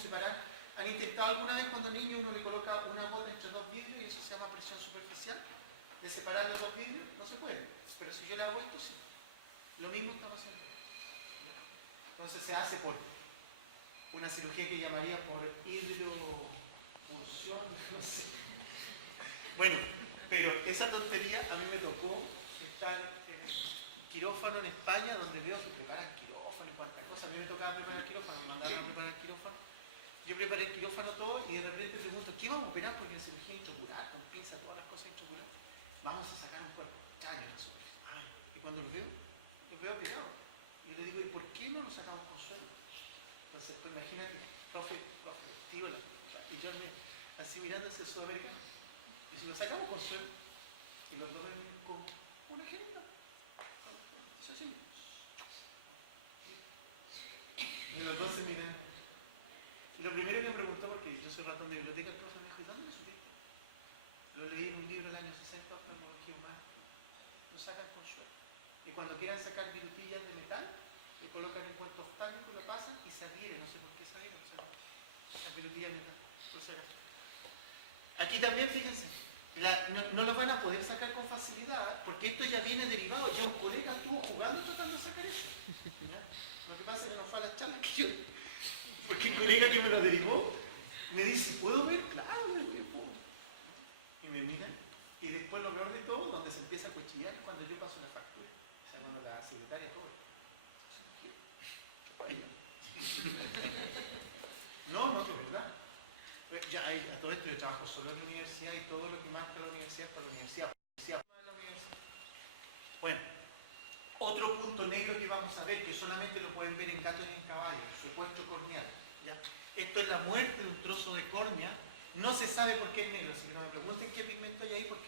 separar. ¿Han intentado alguna vez cuando niño uno le coloca una gota entre dos vidrios y eso se llama presión superficial? De separar los dos vidrios, no se puede. Pero si yo le hago esto, sí. Lo mismo estamos haciendo. Entonces se hace por una cirugía que llamaría por hidropulsión, no sé. Bueno, pero esa tontería a mí me tocó estar en quirófano en España, donde veo que preparan quirófano y cuántas cosas. A mí me tocaba preparar quirófano, me mandaron a preparar quirófano. Yo preparé el quirófano todo y de repente pregunto, ¿qué vamos a operar? Porque en cirugía intraocular, con pinza, todas las cosas intraoculares. Vamos a sacar un cuerpo. Chaño, eso. Y cuando los veo pegados. Y le digo, ¿y por qué no lo sacamos con suelo? Entonces, pues imagínate, profe, tío, y yo así mirando hacia el sudamericano. Y si lo sacamos con suelo, y los dos ven como una jeringa. Eso así. Y los dos se miran. Y lo primero que me preguntó, porque yo soy ratón de biblioteca, el profe me dijo, ¿y dónde lo supiste? Lo leí en un libro del año 60, Oftalmología Humana. Lo sacan con suelo. Y cuando quieran sacar virutillas de metal, le colocan el puerto oftálmico, lo pasan y se adhiere, no sé por qué se adhiere, las virutillas de metal. Aquí también, fíjense, no lo van a poder sacar con facilidad, porque esto ya viene derivado, ya un colega estuvo jugando tratando de sacar eso. ¿Ya? Lo que pasa es que no fue a las charlas que yo, porque el colega que me lo derivó, me dice, ¿puedo ver? Claro, puedo. Y me miran, y después lo peor de todo, donde se empieza a cuchillar, es cuando yo paso la factura. O sea, cuando la secretaria todo. No, que es verdad. Ya a todo esto yo trabajo solo en la universidad y todo lo que marca la universidad es para la universidad. Bueno, otro punto negro que vamos a ver, que solamente lo pueden ver en gatos y en caballos, supuesto corneal. ¿Ya? Esto es la muerte de un trozo de córnea. No se sabe por qué es negro, así que no me pregunten qué pigmento hay ahí, porque